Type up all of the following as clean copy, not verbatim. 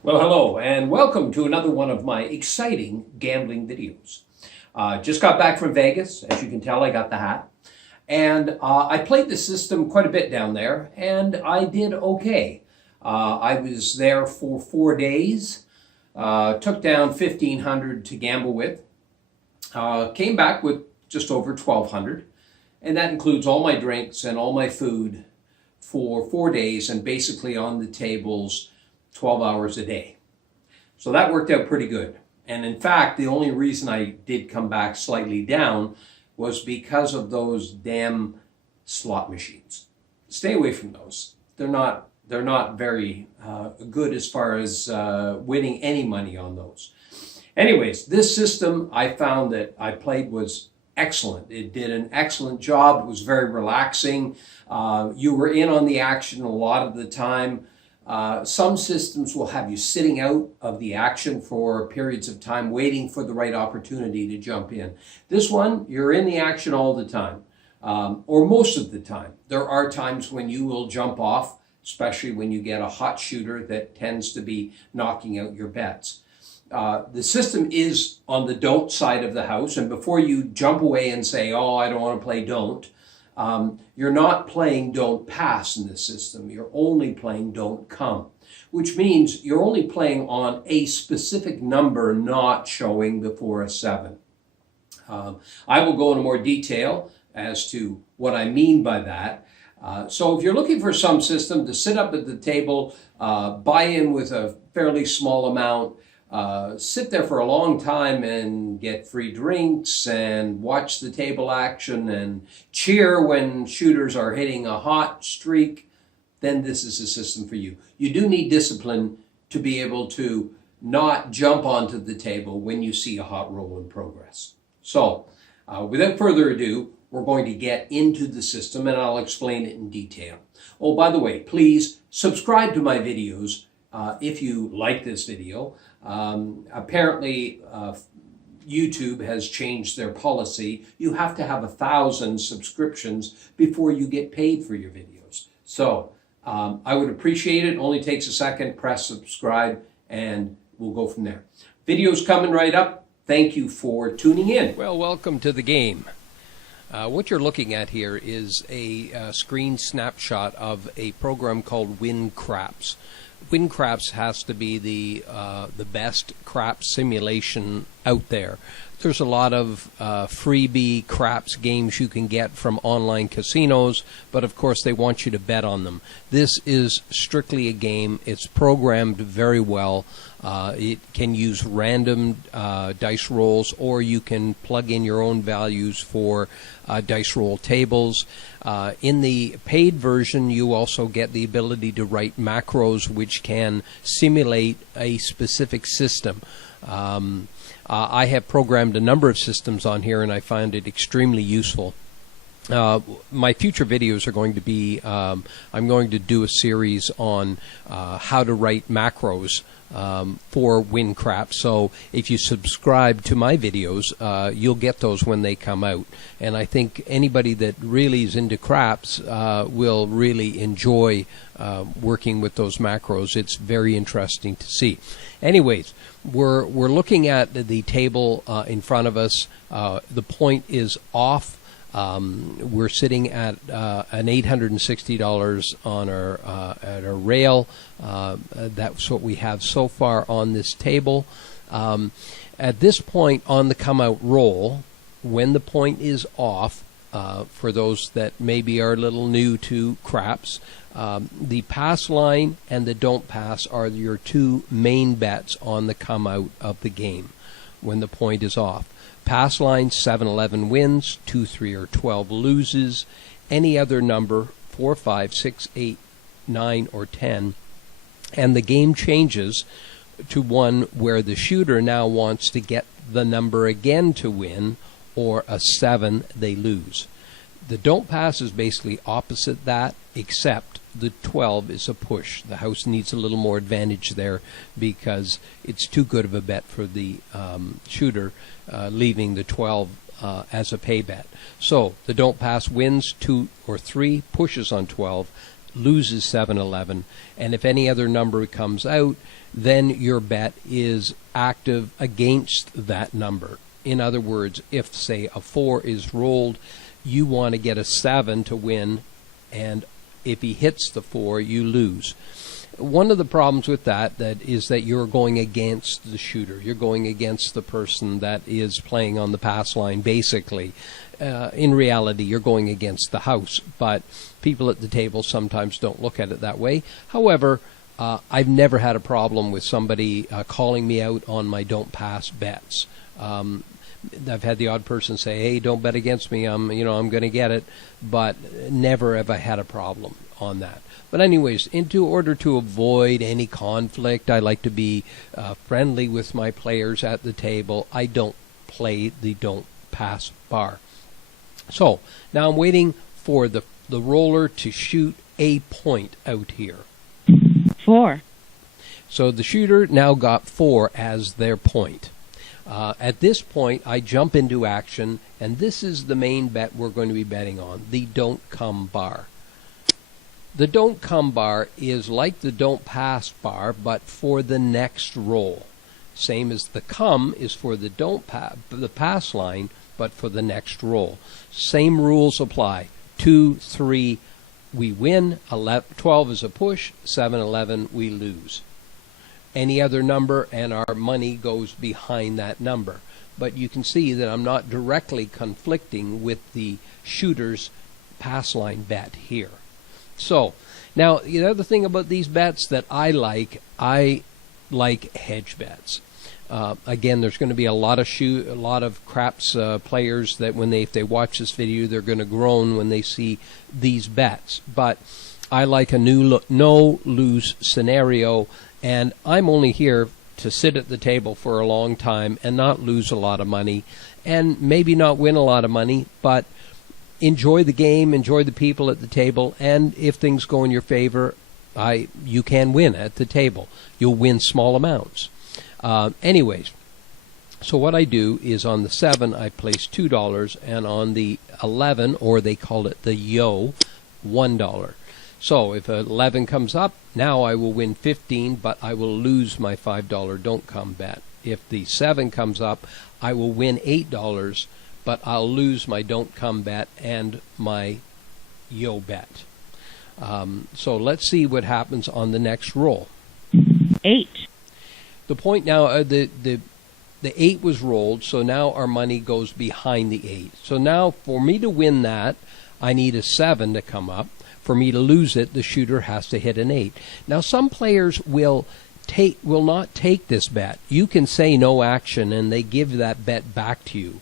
Well, hello, and welcome to another one of my exciting gambling videos. Just got back from Vegas. As you can tell, I got the hat. And I played the system quite a bit down there, and I did okay. I was there for 4 days, took down 1,500 to gamble with, came back with just over 1,200, and that includes all my drinks and all my food for 4 days, and basically on the tables 12 hours a day. So that worked out pretty good. And in fact, the only reason I did come back slightly down was because of those damn slot machines. Stay away from those. They're not very good as far as winning any money on those. Anyways, this system I found that I played was excellent. It did an excellent job. It was very relaxing. You were in on the action a lot of the time. Some systems will have you sitting out of the action for periods of time, waiting for the right opportunity to jump in. This one, you're in the action all the time, or most of the time. There are times when you will jump off, especially when you get a hot shooter that tends to be knocking out your bets. The system is on the don't side of the house, and before you jump away and say, oh, I don't want to play don't, you're not playing don't pass in this system. You're only playing don't come, which means you're only playing on a specific number not showing before a 7. I will go into more detail as to what I mean by that. So if you're looking for some system to sit up at the table, buy in with a fairly small amount, sit there for a long time and get free drinks and watch the table action and cheer when shooters are hitting a hot streak, then this is a system for you. You do need discipline to be able to not jump onto the table when you see a hot roll in progress. So without further ado, we're going to get into the system and I'll explain it in detail. Oh, by the way, please subscribe to my videos if you like this video. Apparently, YouTube has changed their policy. You have to have 1,000 subscriptions before you get paid for your videos. So I would appreciate it. It only takes a second. Press subscribe and we'll go from there. Videos coming right up. Thank you for tuning in. Well, welcome to the game. What you're looking at here is a screen snapshot of a program called Win Craps. Win Craps has to be the best craps simulation out there. There's a lot of freebie craps games you can get from online casinos, but of course they want you to bet on them. This is strictly a game. It's programmed very well. It can use random dice rolls, or you can plug in your own values for dice roll tables. In the paid version, you also get the ability to write macros which can simulate a specific system. I have programmed a number of systems on here, and I find it extremely useful. My future videos are going to be, I'm going to do a series on how to write macros for Win Craps. So if you subscribe to my videos, you'll get those when they come out. And I think anybody that really is into craps will really enjoy working with those macros. It's very interesting to see. Anyways, we're looking at the table in front of us. The point is off. We're sitting at an $860 on at our rail. That's what we have so far on this table. At this point on the come out roll, when the point is off, for those that maybe are a little new to craps, the pass line and the don't pass are your two main bets on the come out of the game when the point is off. Pass line 7-11 wins, 2-3 or 12 loses. Any other number 4, 5, 6, 8, 9 or 10, and the game changes to one where the shooter now wants to get the number again to win, or a 7 they lose. The don't pass is basically opposite that, except the 12 is a push. The house needs a little more advantage there because it's too good of a bet for the shooter, leaving the 12 as a pay bet. So the don't pass wins 2 or 3, pushes on 12, loses 7-11, and if any other number comes out, then your bet is active against that number. In other words, if, say, a 4 is rolled, you want to get a 7 to win, and if he hits the 4, you lose. One of the problems with that is that you're going against the shooter. You're going against the person that is playing on the pass line, basically. In reality, you're going against the house, but people at the table sometimes don't look at it that way. However, I've never had a problem with somebody calling me out on my don't pass bets. I've had the odd person say, "Hey, don't bet against me. I'm going to get it," but never have I had a problem on that. But anyways, in order to avoid any conflict, I like to be friendly with my players at the table. I don't play the don't pass bar. So now I'm waiting for the roller to shoot a point out here. 4. So the shooter now got 4 as their point. At this point, I jump into action, and this is the main bet we're going to be betting on, the don't come bar. The don't come bar is like the don't pass bar, but for the next roll. Same as the come is for the the pass line, but for the next roll. Same rules apply. 2, 3, we win. 12 is a push. 7, 11, we lose. Any other number, and our money goes behind that number. But you can see that I'm not directly conflicting with the shooter's pass line bet here. So, now the other thing about these bets that I like hedge bets. Again, there's going to be a lot of craps players that if they watch this video, they're going to groan when they see these bets. But I like a no lose scenario, and I'm only here to sit at the table for a long time and not lose a lot of money, and maybe not win a lot of money, but enjoy the game, enjoy the people at the table, and if things go in your favor, you can win at the table. You'll win small amounts. Anyways, so what I do is on the 7, I place $2, and on the 11, or they call it the yo, $1. So if 11 comes up, now I will win 15, but I will lose my $5 don't come bet. If the 7 comes up, I will win $8, but I'll lose my don't come bet and my yo bet. So let's see what happens on the next roll. 8. The point now, the 8 was rolled, so now our money goes behind the 8. So now for me to win that, I need a 7 to come up. For me to lose it, the shooter has to hit an 8. Now some players will not take this bet. You can say no action, and they give that bet back to you.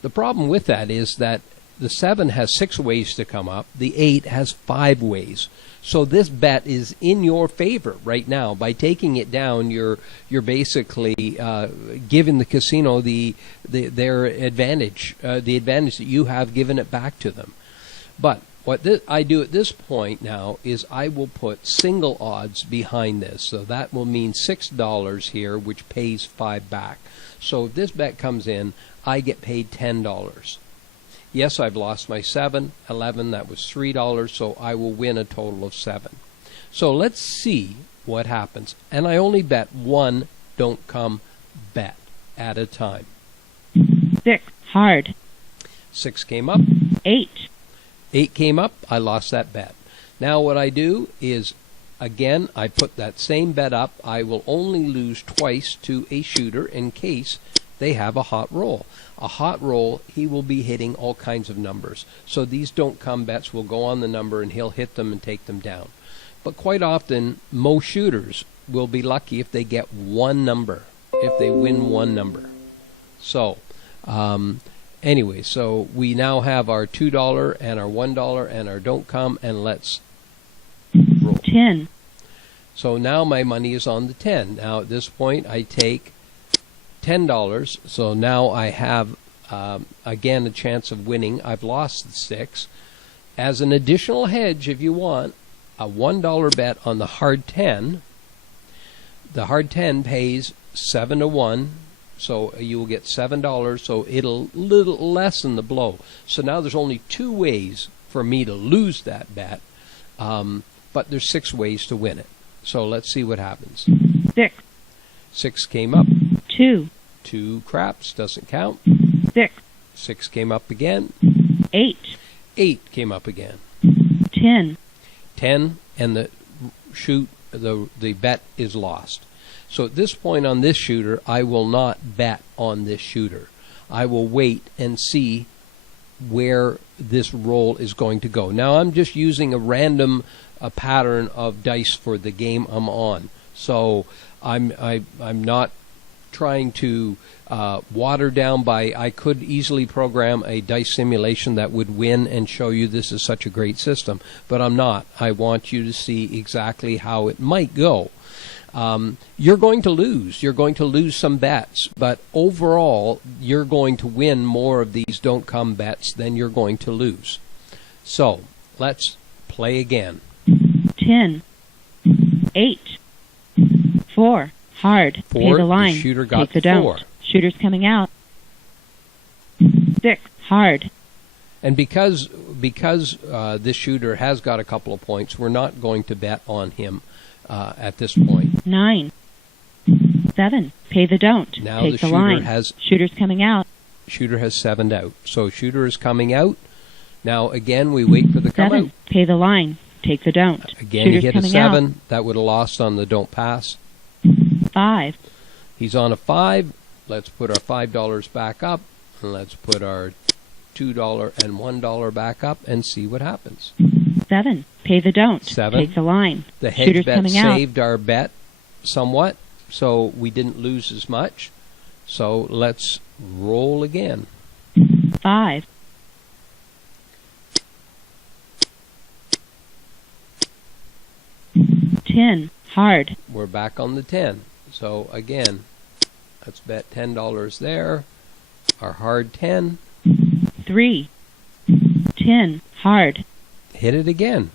The problem with that is that the 7 has 6 ways to come up. The 8 has 5 ways. So this bet is in your favor right now. By taking it down, you're basically giving the casino their advantage, the advantage that you have given it back to them. But what I do at this point now is I will put single odds behind this. So that will mean $6 here, which pays 5 back. So if this bet comes in, I get paid $10. Yes, I've lost my 7, 11, that was $3, so I will win a total of 7. So let's see what happens. And I only bet one don't come bet at a time. 6, hard. 6 came up. 8. 8 came up, I lost that bet. Now what I do is, again, I put that same bet up. I will only lose twice to a shooter in case they have a hot roll. A hot roll, he will be hitting all kinds of numbers. So these don't come bets will go on the number and he'll hit them and take them down. But quite often, most shooters will be lucky if they get one number, if they win one number. So, anyway, so we now have our $2 and our $1 and our don't come, and let's roll. 10. So now my money is on the 10. Now at this point, I take $10. So now I have, again, a chance of winning. I've lost the 6. As an additional hedge, if you want, a $1 bet on the hard 10. The hard 10 pays 7 to 1. So you will get $7, so it'll little lessen the blow. So now there's only 2 ways for me to lose that bet. But but there's 6 ways to win it. So let's see what happens. 6, 6 came up. 2, 2 craps, doesn't count. 6, 6 came up again. 8, 8 came up again. 10, 10, and the bet is lost. So at this point on this shooter, I will not bet on this shooter. I will wait and see where this roll is going to go. Now I'm just using a random pattern of dice for the game I'm on. So I'm not trying to water down by, I could easily program a dice simulation that would win and show you this is such a great system, but I'm not. I want you to see exactly how it might go. You're going to lose. You're going to lose some bets, but overall, you're going to win more of these don't come bets than you're going to lose. So let's play again. 10, 8, 4, hard, 4, pay the line, the shooter got take the don't. 4. Shooter's coming out. 6, hard, And because this shooter has got a couple of points, we're not going to bet on him at this point. 9, 7, pay the don't, Now take the the shooter line. has Shooter's coming out. Shooter has 7'd out. So shooter is coming out. Now again we wait for the come 7, out. pay the line, take the don't. Again Shooter's he hit a coming 7. out. That would have lost on the don't pass. 5, He's on a 5. Let's put our $5 back up. And let's put our $2 and $1 back up and see what happens. 7, pay the don't, 7. take the line. The hedge Shooter's bet coming out. saved our bet somewhat, so we didn't lose as much. So let's roll again. 5, 10, hard, We're back on the 10. So again, let's bet $10 there. Our hard 10. 3, 10, hard, Hit it again.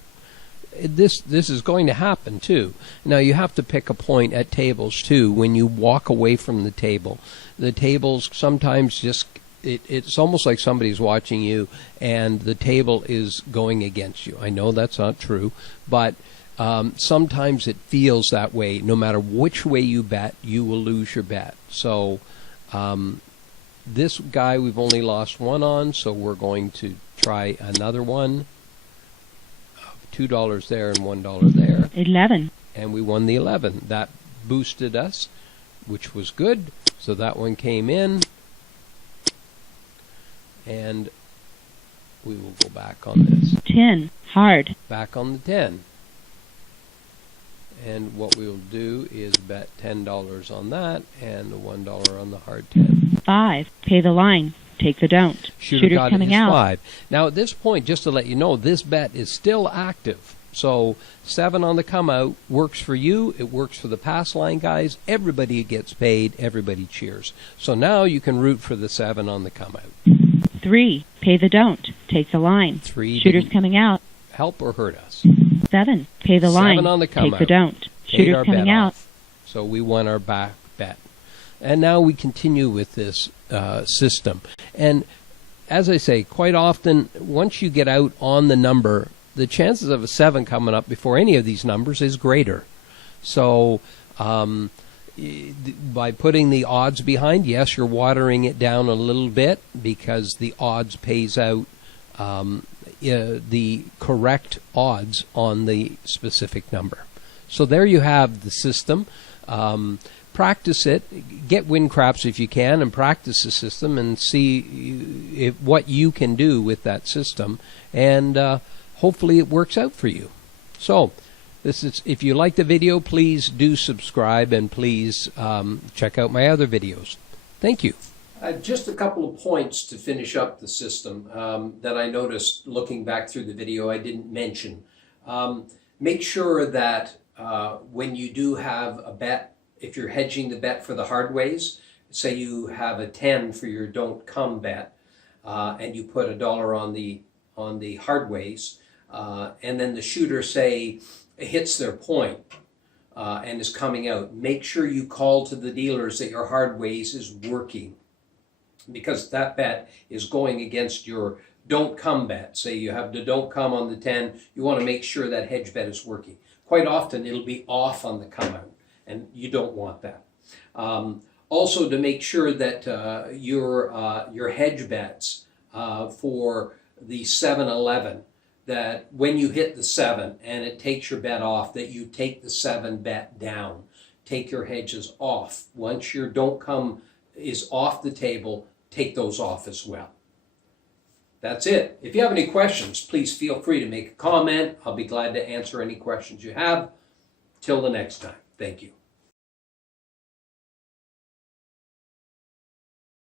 This is going to happen too. Now you have to pick a point at tables too. When you walk away from the tables sometimes just it's almost like somebody's watching you and the table is going against you. I know that's not true, but sometimes it feels that way. No matter which way you bet, you will lose your bet. So this guy we've only lost 1 on, so we're going to try another one. $2 there and $1 there. 11, And we won the 11. That boosted us, which was good. So that one came in. And we will go back on this. 10, hard, Back on the 10. And what we will do is bet $10 on that and the $1 on the hard 10. 5, pay the line, take the don't. Shooter Shooter's got coming his out. 5. Now at this point, just to let you know, this bet is still active. So 7 on the come out works for you. It works for the pass line guys. Everybody gets paid. Everybody cheers. So now you can root for the 7 on the come out. 3, pay the don't, take the line. 3 Shooter's didn't coming out. help or hurt us. 7, pay the 7 line, on the come take the out. don't. Paid Shooter's our coming bet out. off. So we won our back bet. And now we continue with this system. And as I say, quite often, once you get out on the number, the chances of a 7 coming up before any of these numbers is greater. So by putting the odds behind, yes, you're watering it down a little bit because the odds pays out the correct odds on the specific number. So there you have the system. Practice it. Get win craps if you can, and practice the system and see what you can do with that system. And hopefully it works out for you. So this is. If you like the video, please do subscribe and please check out my other videos. Thank you. Just a couple of points to finish up the system that I noticed looking back through the video I didn't mention. Make sure that when you do have a bet, if you're hedging the bet for the hard ways, say you have a 10 for your don't come bet, and you put $1 on the hard ways, and then the shooter, say, hits their point and is coming out, make sure you call to the dealers that your hard ways is working, because that bet is going against your don't come bet. Say you have the don't come on the 10, you want to make sure that hedge bet is working. Quite often it'll be off on the come out, and you don't want that. Also, to make sure that your hedge bets for the 7-11, that when you hit the 7 and it takes your bet off, that you take the 7 bet down. Take your hedges off. Once your don't come is off the table, take those off as well. That's it. If you have any questions, please feel free to make a comment. I'll be glad to answer any questions you have. Till the next time, thank you.